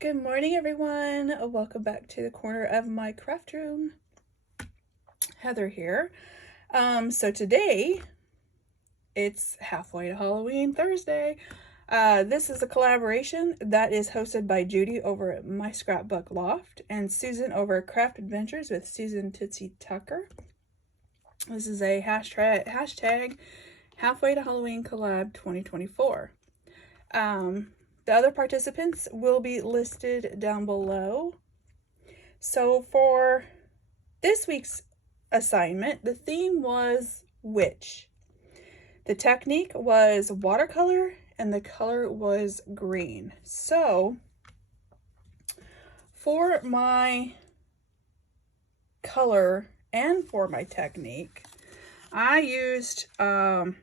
Good morning, everyone. Welcome back to the corner of my craft room. Heather here. So today it's halfway to Halloween Thursday. This is a collaboration that is hosted by Judy over at My Scrapbook Loft and Susan over at Craft Adventures with Susan Tootsie Tucker. This is a hashtag halfway to Halloween collab 2024. The other participants will be listed down below. So for this week's assignment, the theme was witch. The technique was watercolor and the color was green. So for my color and for my technique, I used my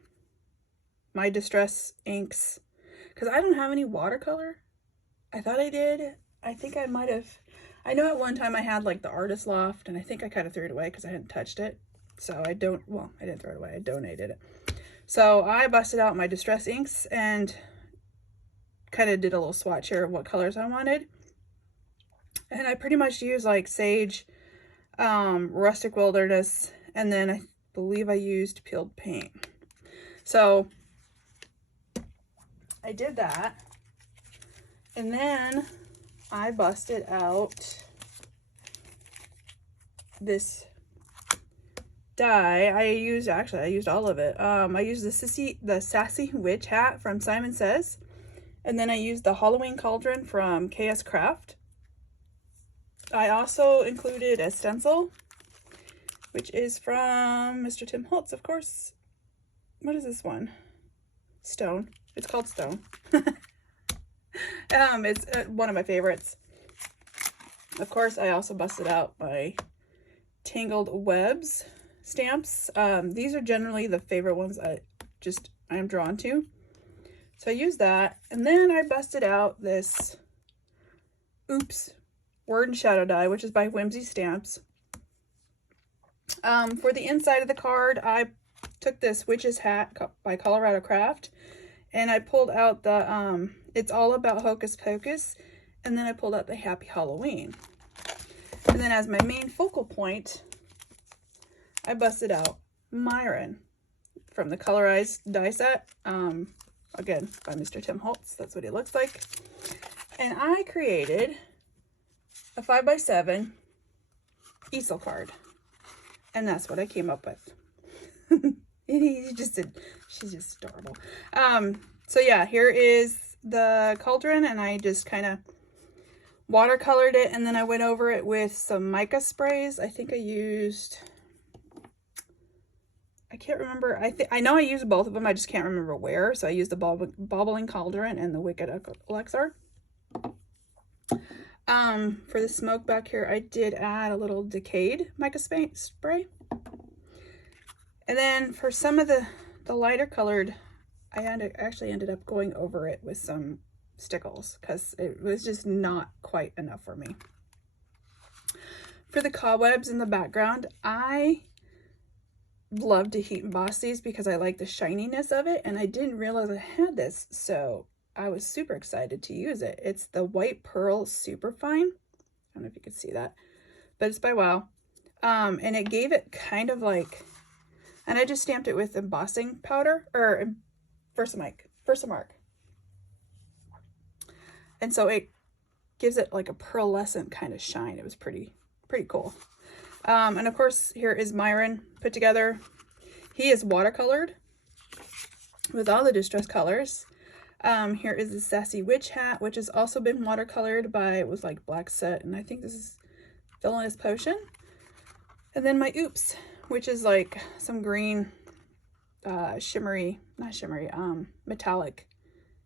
Distress inks because I don't have any watercolor. I thought I did. I think I might have. I know at one time I had like the Artist Loft, and I think I kind of threw it away because I hadn't touched it. So I didn't throw it away. I donated it. So I busted out my Distress inks and kind of did a little swatch here of what colors I wanted. And I pretty much used like Sage, Rustic Wilderness, and then I believe I used peeled paint. So I did that, and then I busted out this dye. I used all of it. I used the Sassy Witch hat from Simon Says, and then I used the Halloween Cauldron from KS Craft. I also included a stencil, which is from Mr. Tim Holtz, of course. What is this one? Stone. It's called Stone. It's one of my favorites. Of course, I also busted out my Tangled Webs stamps. These are generally the favorite ones I am drawn to. So I used that, and then I busted out this Oops Word and Shadow die, which is by Whimsy Stamps. For the inside of the card, I took this Witch's Hat by Colorado Craft, and I pulled out the It's All About Hocus Pocus, and then I pulled out the Happy Halloween. And then as my main focal point, I busted out Myron from the Colorized die set, again by Mr. Tim Holtz. That's what he looks like. And I created a 5x7 easel card, and that's what I came up with. She's just adorable. So yeah, here is the cauldron, and I just kind of watercolored it, and then I went over it with some mica sprays. I think I used, I can't remember. I know I used both of them. I just can't remember where. So I used the Bobbling Cauldron and the Wicked Elixir. For the smoke back here, I did add a little decayed mica spray. And then for some of the lighter colored, I actually ended up going over it with some stickles because it was just not quite enough for me. For the cobwebs in the background, I love to heat emboss these because I like the shininess of it, and I didn't realize I had this, so I was super excited to use it. It's the White Pearl Superfine. I don't know if you can see that, but it's by Wow. And it gave it kind of like, and I just stamped it with embossing powder, or Versamark. And so it gives it like a pearlescent kind of shine. It was pretty cool. And of course, here is Myron put together. He is watercolored with all the distress colors. Here is the Sassy Witch hat, which has also been watercolored by, it was like Black Set, and I think this is Villainous Potion. And then my Oops, which is like some green, metallic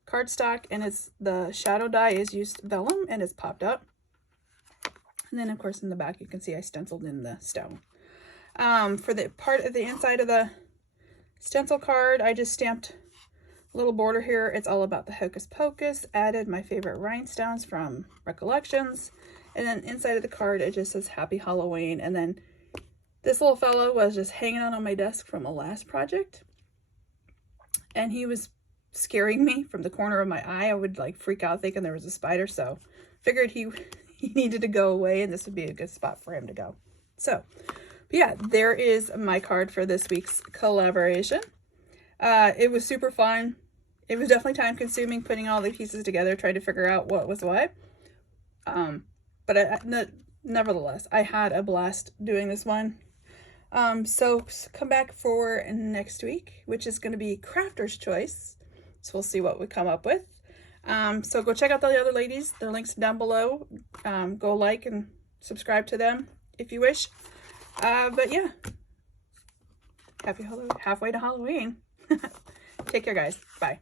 cardstock, and it's the shadow die is used vellum, and it's popped up. And then of course in the back you can see I stenciled in the stone. For the part of the inside of the stencil card, I just stamped a little border here. It's all about the Hocus Pocus. Added my favorite rhinestones from Recollections, and then inside of the card it just says Happy Halloween. And then this little fellow was just hanging out on my desk from a last project, and he was scaring me from the corner of my eye. I would like freak out thinking there was a spider, so figured he needed to go away and this would be a good spot for him to go. So, yeah, there is my card for this week's collaboration. It was super fun. It was definitely time consuming putting all the pieces together, trying to figure out what was what. But nevertheless, I had a blast doing this one. So come back for next week, which is going to be Crafter's Choice. So we'll see what we come up with. So go check out the other ladies. Their links down below. Go like and subscribe to them if you wish. But yeah, happy Halloween, halfway to Halloween. Take care, guys. Bye.